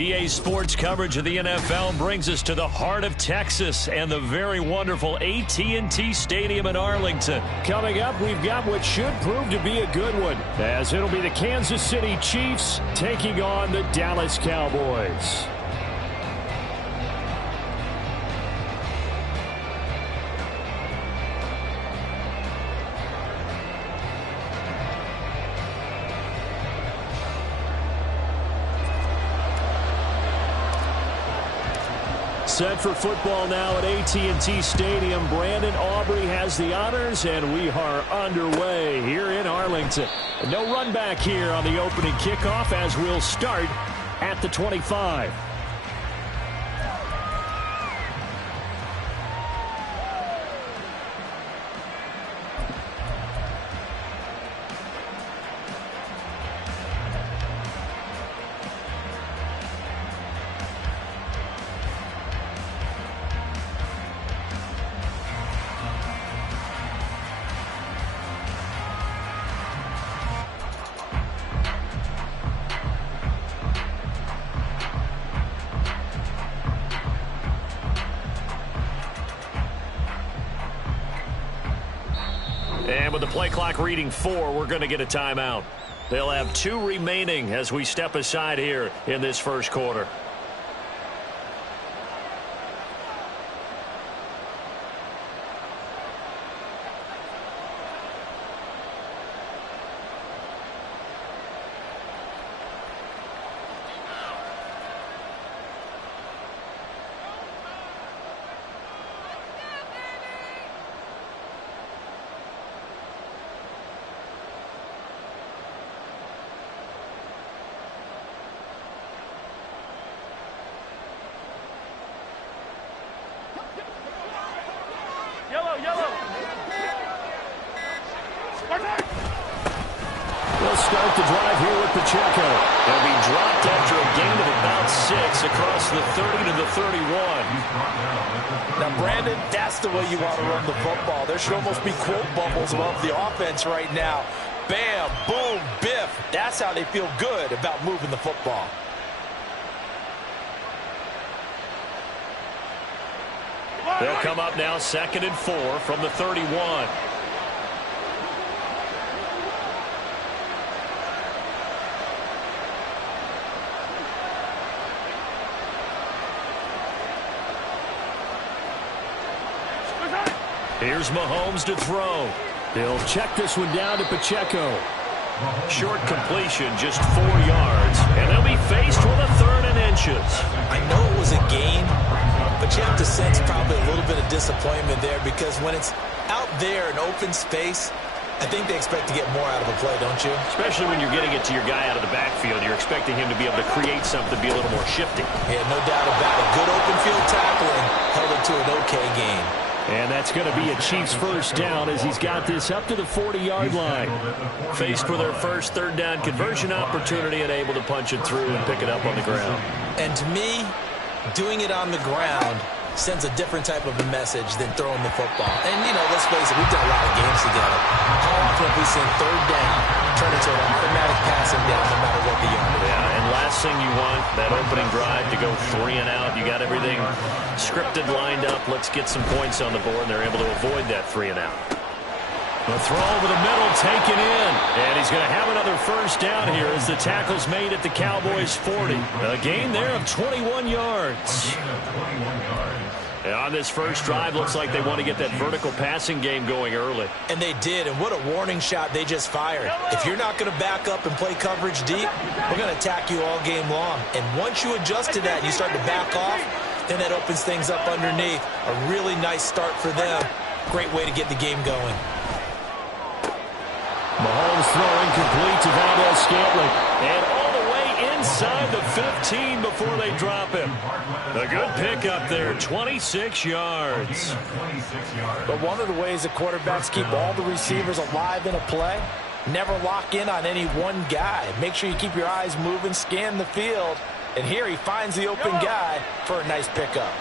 EA Sports coverage of the NFL brings us to the heart of Texas and the very wonderful AT&T Stadium in Arlington. Coming up, we've got what should prove to be a good one, as it'll be the Kansas City Chiefs taking on the Dallas Cowboys. Set for football now at AT&T Stadium. Brandon Aubrey has the honors, and we are underway here in Arlington. No run back here on the opening kickoff as we'll start at the 25. And with the play clock reading 4, we're going to get a timeout. They'll have 2 remaining as we step aside here in this first quarter. We'll start the drive here with Pacheco. They'll be dropped after a gain of about 6 across the 30 to the 31. Now, Brandon, that's the way you want to run the football. There should almost be quote bubbles above the offense right now. Bam, boom, biff. That's how they feel good about moving the football. They'll come up now 2nd and 4 from the 31. Here's Mahomes to throw. They'll check this one down to Pacheco. Short completion, just 4 yards. And they'll be faced with a 3rd and inches. I know it was a gain, but you have to sense probably a little bit of disappointment there because when it's out there in open space, I think they expect to get more out of a play, don't you? Especially when you're getting it to your guy out of the backfield. You're expecting him to be able to create something, be a little more shifty. Yeah, no doubt about it. Good open field tackling held it to an okay gain. And that's going to be a Chiefs first down as he's got this up to the 40-yard line. Faced with their first 3rd down conversion opportunity and able to punch it through and pick it up on the ground. And to me, doing it on the ground sends a different type of a message than throwing the football. And, you know, let's face it, we've done a lot of games together. How often have we seen 3rd down turn into an automatic passing down no matter what the yard is? Yeah, and last thing you want, that opening drive to go 3 and out. You got everything scripted, lined up. Let's get some points on the board, and they're able to avoid that 3 and out. The throw over the middle taken in. And he's going to have another first down here as the tackle's made at the Cowboys' 40. A gain there of 21 yards. And on this first drive, looks like they want to get that vertical passing game going early. And they did, and what a warning shot they just fired. If you're not going to back up and play coverage deep, we're going to attack you all game long. And once you adjust to that and you start to back off, then that opens things up underneath. A really nice start for them. Great way to get the game going. Mahomes throwing complete to Valdez-Scantling. And all the way inside the 15 before they drop him. A good pickup there, 26 yards. But one of the ways that quarterbacks keep all the receivers alive in a play, never lock in on any one guy. Make sure you keep your eyes moving, scan the field. And here he finds the open guy for a nice pickup.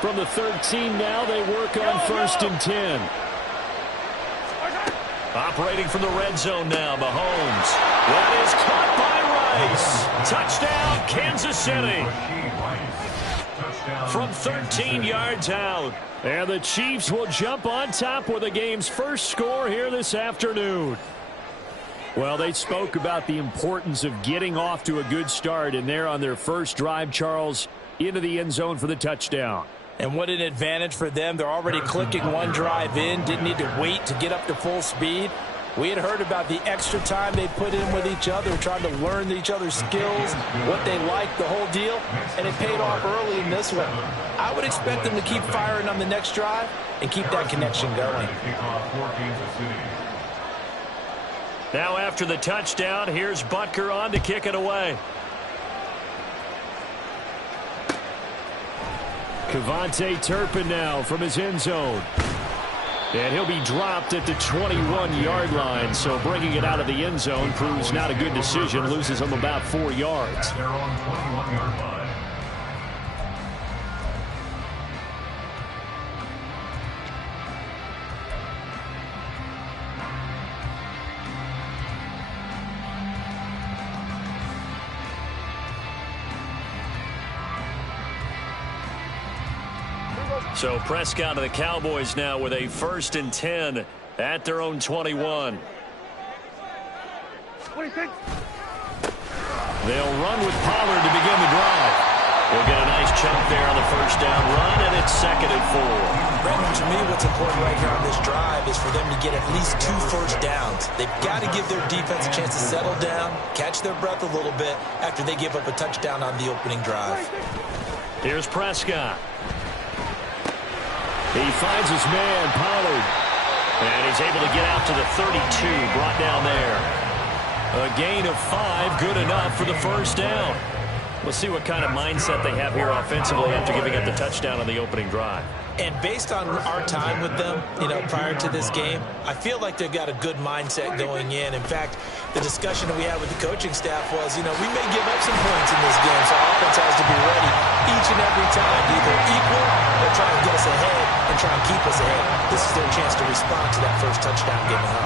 From the 13 now, they work on 1st and 10. Operating from the red zone now, Mahomes. That is caught by place. Touchdown, Kansas City. From 13 yards out. And the Chiefs will jump on top with the game's first score here this afternoon. Well, they spoke about the importance of getting off to a good start, and they're on their first drive, Charles, into the end zone for the touchdown. And what an advantage for them. They're already clicking one drive in, didn't need to wait to get up to full speed. We had heard about the extra time they put in with each other, trying to learn each other's skills, what they liked, the whole deal, and it paid off early in this one. I would expect them to keep firing on the next drive and keep that connection going. Now after the touchdown, here's Butker on to kick it away. Kevontae Turpin now from his end zone. And he'll be dropped at the 21-yard line, so bringing it out of the end zone proves not a good decision, loses him about 4 yards. So Prescott of the Cowboys now with a 1st and 10 at their own 21. They'll run with Pollard to begin the drive. They'll get a nice chunk there on the first down run, and it's 2nd and 4. Brandon, to me, what's important right here on this drive is for them to get at least 2 first downs. They've got to give their defense a chance to settle down, catch their breath a little bit after they give up a touchdown on the opening drive. Here's Prescott. He finds his man, Pollard. And he's able to get out to the 32, brought down there. A gain of 5, good enough for the first down. We'll see what kind of mindset they have here offensively after giving up the touchdown on the opening drive. And based on our time with them, prior to this game, I feel like they've got a good mindset going in. In fact, the discussion that we had with the coaching staff was, we may give up some points in this game, so our offense has to be ready each and every time to either equal or try and get us ahead and try and keep us ahead. This is their chance to respond to that first touchdown given up.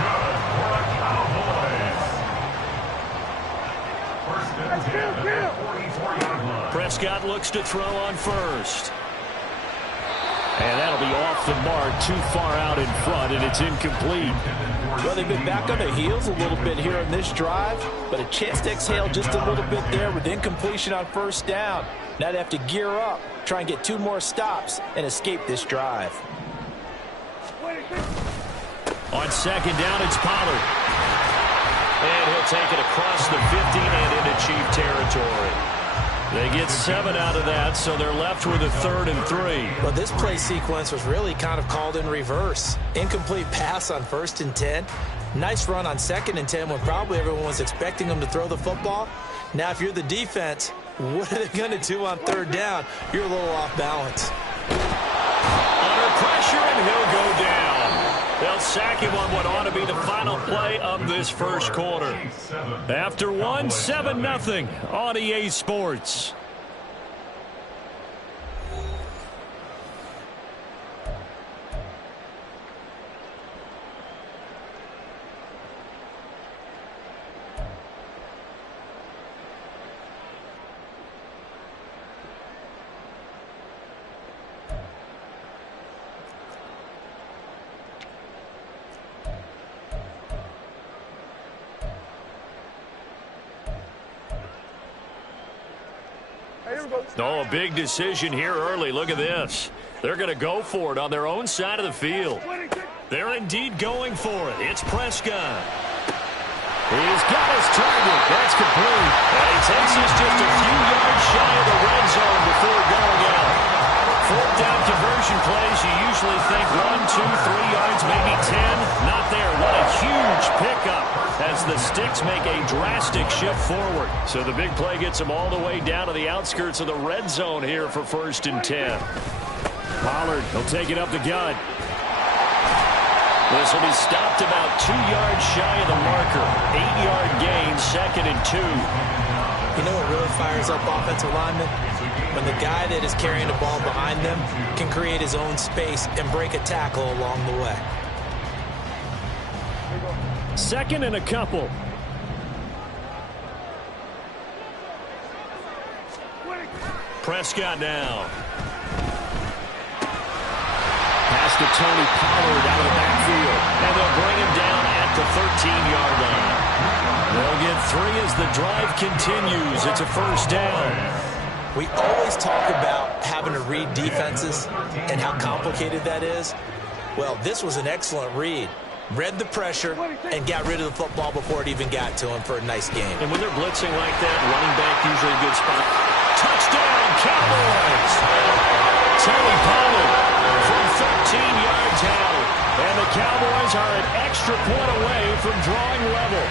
Prescott looks to throw on first. And that'll be off the mark, too far out in front, and it's incomplete. Well, they've been back on their heels a little bit here on this drive, but a chance to exhale just a little bit there with incompletion on first down. Now they have to gear up, try and get 2 more stops, and escape this drive. On 2nd down, it's Pollard. And he'll take it across the 50 and into Chief territory. They get 7 out of that, so they're left with a 3rd and 3. Well, this play sequence was really kind of called in reverse. Incomplete pass on 1st and 10. Nice run on 2nd and 10 when probably everyone was expecting them to throw the football. Now, if you're the defense, what are they going to do on 3rd down? You're a little off balance. Under pressure, and he'll go down. They'll sack him on what ought to be the final play of this first quarter. After 1, 7-0 on EA Sports. Oh, a big decision here early. Look at this. They're going to go for it on their own side of the field. They're indeed going for it. It's Prescott. He's got his target. That's complete. And he takes us just a few yards shy of the red zone before going out. 4th down conversion plays, you usually think 1, 2, 3 yards, maybe 10. Not there. What a huge pickup as the Sticks make a drastic shift forward. So the big play gets them all the way down to the outskirts of the red zone here for 1st and 10. Pollard, he'll take it up the gut. This will be stopped about 2 yards shy of the marker. 8-yard gain, 2nd and 2. You know what really fires up offensive linemen? When the guy that is carrying the ball behind them can create his own space and break a tackle along the way. 2nd and a couple. Prescott now. Pass to Tony Pollard out of the backfield. And they'll bring him down at the 13-yard line. They'll get 3 as the drive continues. It's a first down. We always talk about having to read defenses and how complicated that is. Well, this was an excellent read. Read the pressure and got rid of the football before it even got to him for a nice game. And when they're blitzing like that, running back usually a good spot. Touchdown, Cowboys! Tony Pollard from 13 yards out. And the Cowboys are an extra point away from drawing level.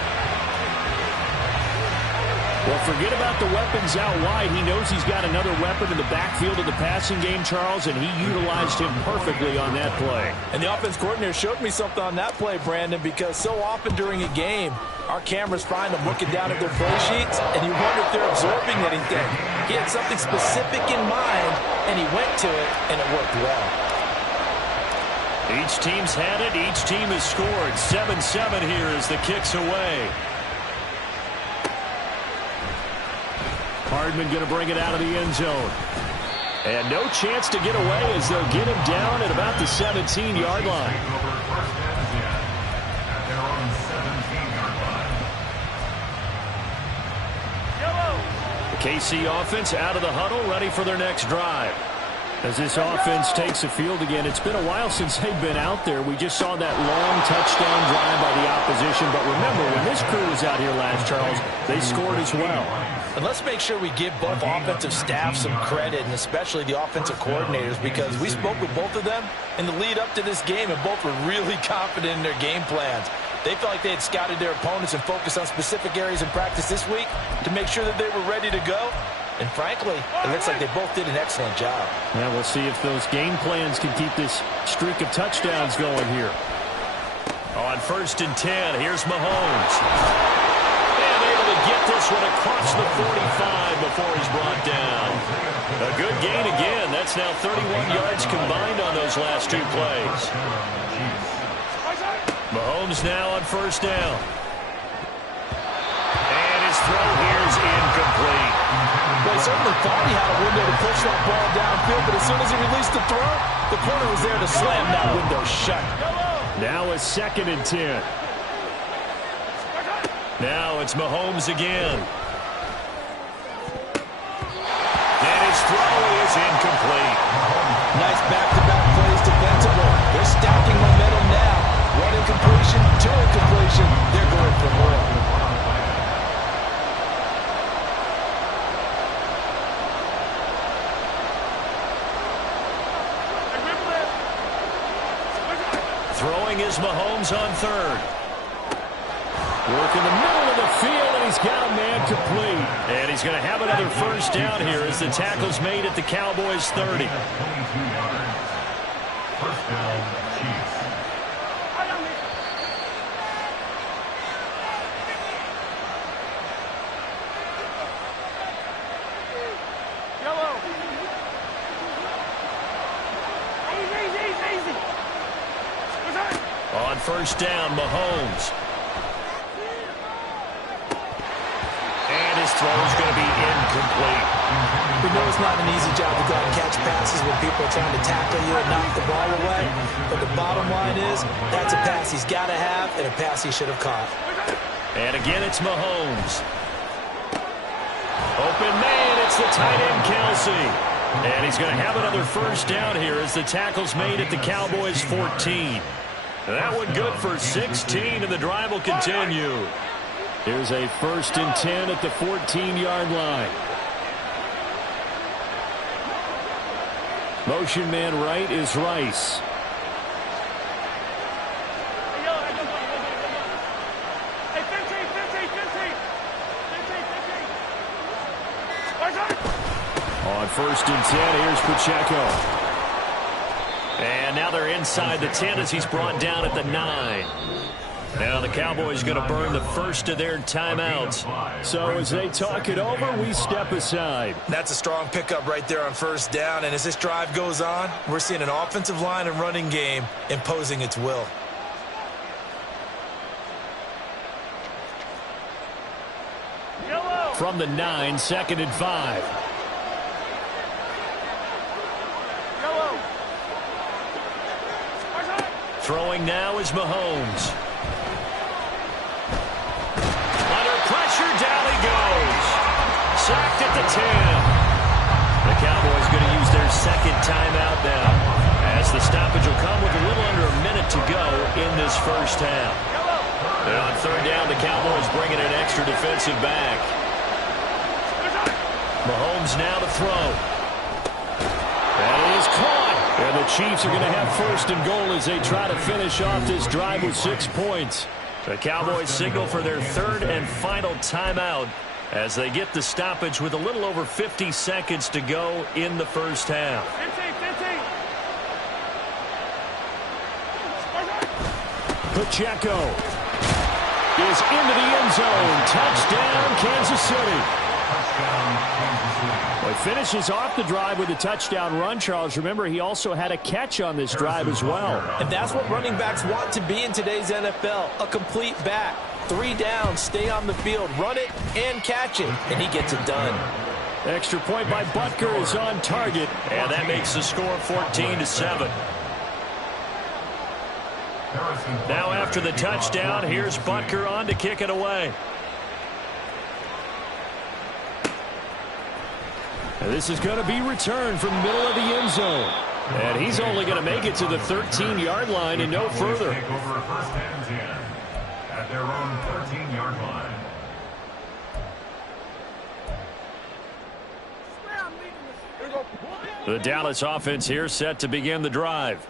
Well, forget about the weapons out wide. He knows he's got another weapon in the backfield of the passing game, Charles, and he utilized him perfectly on that play. And the offense coordinator showed me something on that play, Brandon, because so often during a game, our cameras find them looking down at their play sheets, and you wonder if they're absorbing anything. He had something specific in mind, and he went to it, and it worked well. Each team's had it. Each team has scored. 7-7 here as the kick's away. Hardman going to bring it out of the end zone. And no chance to get away as they'll get him down at about the 17-yard line. The KC offense out of the huddle, ready for their next drive. As this offense takes the field again, it's been a while since they've been out there. We just saw that long touchdown drive by the opposition. But remember, when this crew was out here last, Charles, they scored as well. And let's make sure we give both offensive staffs some credit, and especially the offensive coordinators, because we spoke with both of them in the lead up to this game, and both were really confident in their game plans. They felt like they had scouted their opponents and focused on specific areas in practice this week to make sure that they were ready to go. And frankly, it looks like they both did an excellent job. Yeah, we'll see if those game plans can keep this streak of touchdowns going here. On 1st and 10, here's Mahomes. And able to get this one across the 45 before he's brought down. A good gain again. That's now 31 yards combined on those last 2 plays. Mahomes now on 1st down. And his throw here is incomplete. Well, he certainly thought he had a window to push that ball downfield, but as soon as he released the throw, the corner was there to slam that window shut. Now a 2nd and 10. Now it's Mahomes again. And his throw is incomplete. Nice back-to-back plays defensively. They're stacking momentum now. One incompletion, 2 incompletion. They're going for more. Throwing is Mahomes on 3rd. Work in the middle of the field, and he's got a man complete. And he's going to have another 1st down here as the tackle's made at the Cowboys' 30. On 1st down, Mahomes. And his throw is going to be incomplete. We know it's not an easy job to go out and catch passes when people are trying to tackle you and knock the ball away. But the bottom line is, that's a pass he's got to have and a pass he should have caught. And again, it's Mahomes. Open man, it's the tight end, Kelsey. And he's going to have another 1st down here as the tackle's made at the Cowboys' 14. That one good for 16, and the drive will continue. Here's a 1st and 10 at the 14-yard line. Motion man right is Rice. On 1st and 10, here's Pacheco. And now they're inside the 10 as he's brought down at the 9. Now the Cowboys going to burn the first of their timeouts. So as they talk it over, we step aside. That's a strong pickup right there on 1st down. And as this drive goes on, we're seeing an offensive line and running game imposing its will. From the 9, 2nd and 5. Throwing now is Mahomes. Under pressure, down he goes. Sacked at the 10. The Cowboys going to use their second timeout now, as the stoppage will come with a little under a minute to go in this first half. And on third down, the Cowboys bringing an extra defensive back. Mahomes now to throw. That is caught. And the Chiefs are going to have first and goal as they try to finish off this drive with 6 points. The Cowboys signal for their third and final timeout as they get the stoppage with a little over 50 seconds to go in the first half. 15. Pacheco is into the end zone. Touchdown, Kansas City. Well, he finishes off the drive with a touchdown run, Charles. Remember, he also had a catch on this drive as well. And that's what running backs want to be in today's NFL, a complete back. 3 down, stay on the field, run it, and catch it, and he gets it done. Extra point by Butker is on target, and that makes the score 14-7. Now after the touchdown, here's Butker on to kick it away. And this is going to be returned from the middle of the end zone. And he's only going to make it to the 13-yard line and no further. Take over first and 10 at their own 13-yard line. The Dallas offense here set to begin the drive.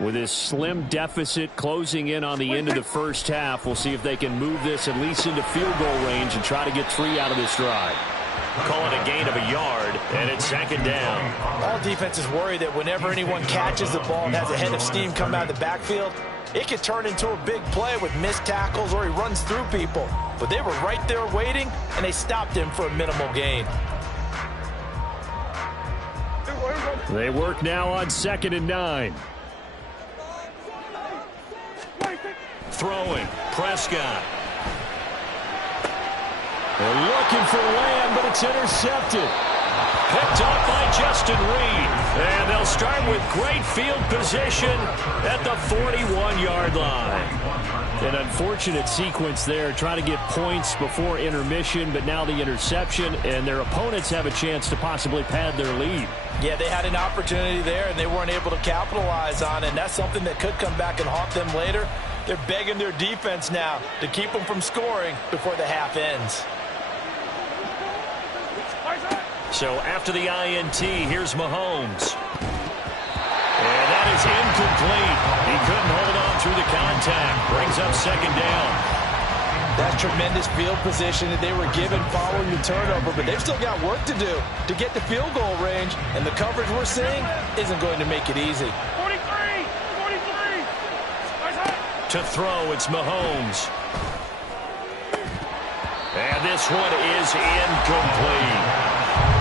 With this slim deficit closing in on the end of the first half, we'll see if they can move this at least into field goal range and try to get 3 out of this drive. Call it a gain of a yard, and it's second down. All defenses worry that whenever anyone catches the ball and has a head of steam come out of the backfield, it could turn into a big play with missed tackles or he runs through people. But they were right there waiting, and they stopped him for a minimal gain. They work now on 2nd and 9. Throwing, Prescott. They're looking for Lamb, but it's intercepted. Picked up by Justin Reed. And they'll start with great field position at the 41-yard line. An unfortunate sequence there, trying to get points before intermission, but now the interception, and their opponents have a chance to possibly pad their lead. Yeah, they had an opportunity there, and they weren't able to capitalize on it, and that's something that could come back and haunt them later. They're begging their defense now to keep them from scoring before the half ends. So after the INT, here's Mahomes. And that is incomplete. He couldn't hold on through the contact. Brings up second down. That's tremendous field position that they were given following the turnover, but they've still got work to do to get the field goal range, and the coverage we're seeing isn't going to make it easy. 43! To throw, it's Mahomes. And this one is incomplete.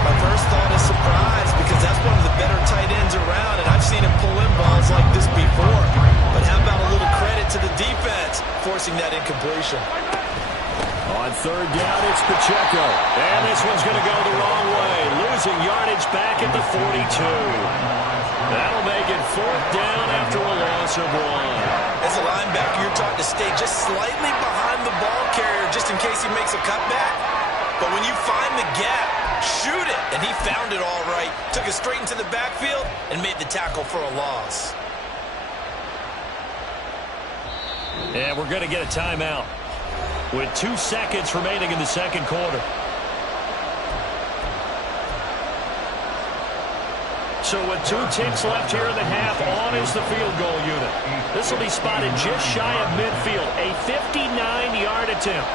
My first thought is surprise, because that's one of the better tight ends around, and I've seen him pull in balls like this before. But how about a little credit to the defense forcing that incompletion? On third down, it's Pacheco. And this one's going to go the wrong way. Losing yardage back at the 42. That'll make it 4th down after a loss of 1. As a linebacker, you're taught to stay just slightly behind the ball carrier just in case he makes a cutback. But when you find the gap, shoot it. And he found it all right. Took it straight into the backfield and made the tackle for a loss. And we're going to get a timeout with 2 seconds remaining in the second quarter. So with 2 ticks left here in the half, on is the field goal unit. This will be spotted just shy of midfield, a 59-yard attempt.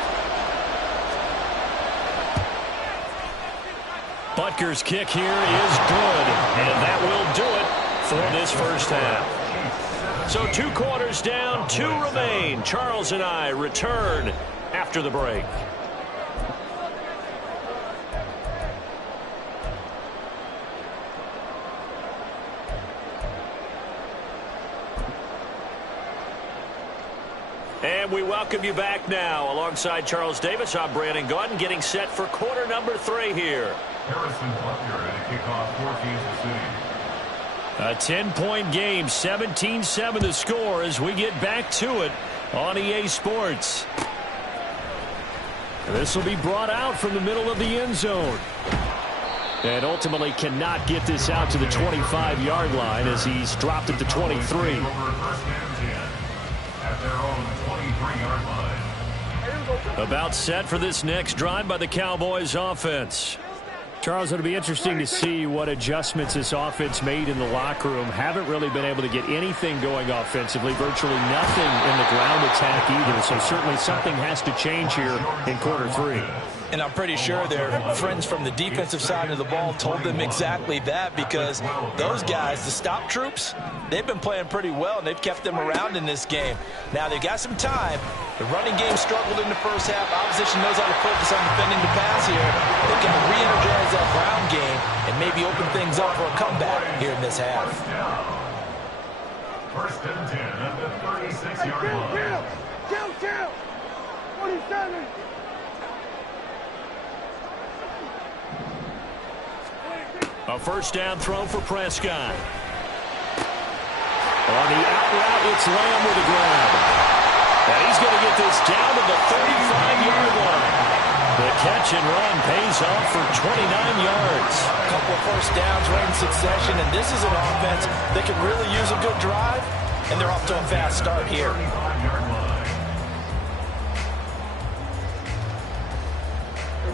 Butker's kick here is good, and that will do it for this first half. So 2 quarters down, 2 remain. Charles and I return after the break. And we welcome you back now. Alongside Charles Davis, I'm Brandon Gaudin, getting set for quarter number 3 here. Harrison Butker at a kickoff for Kansas City. A 10-point game, 17-7 the score as we get back to it on EA Sports. This will be brought out from the middle of the end zone. And ultimately cannot get this out to the 25-yard line as he's dropped it to 23. About set for this next drive by the Cowboys offense. Charles, it'll be interesting to see what adjustments this offense made in the locker room. Haven't really been able to get anything going offensively, virtually nothing in the ground attack either. So certainly something has to change here in quarter three. And I'm pretty sure their friends from the defensive side of the ball told them exactly that, because those guys, the stop troops, they've been playing pretty well, and they've kept them around in this game. Now, they've got some time. The running game struggled in the first half. Opposition knows how to focus on defending the pass here. They've got to re-energize that ground game and maybe open things up for a comeback here in this half. First and 10 at the 36-yard line. Chill. 47. A first down throw for Prescott. On the out route, it's Lamb with a grab. And he's going to get this down to the 35-yard line. The catch and run pays off for 29 yards. A couple of first downs right in succession, and this is an offense that can really use a good drive, and they're off to a fast start here.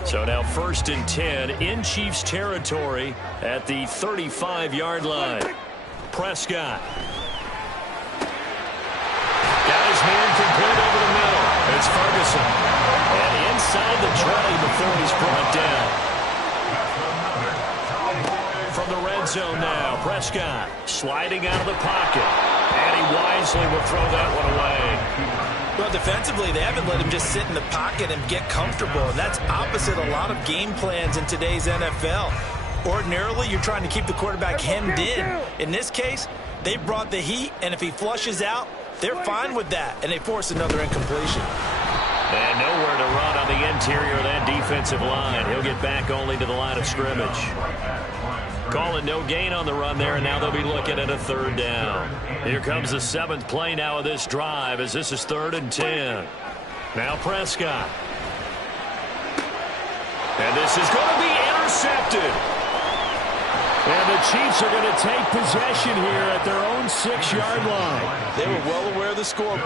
So now first and 10 in Chiefs territory at the 35-yard line. Prescott. Got his man complete over the middle. It's Ferguson. And inside the 20 before he's brought down. From the red zone now, Prescott sliding out of the pocket. And he wisely will throw that one away. Well, defensively, they haven't let him just sit in the pocket and get comfortable. And that's opposite a lot of game plans in today's NFL. Ordinarily, you're trying to keep the quarterback hemmed in. In this case, they brought the heat, and if he flushes out, they're fine with that, and they force another incompletion. And nowhere to run on the interior of that defensive line. He'll get back only to the line of scrimmage. Calling no gain on the run there, and now they'll be looking at a third down. Here comes the 7th play now of this drive as this is 3rd and 10. Now Prescott. And this is going to be intercepted. And the Chiefs are going to take possession here at their own 6-yard line. They were well aware of the scoreboard.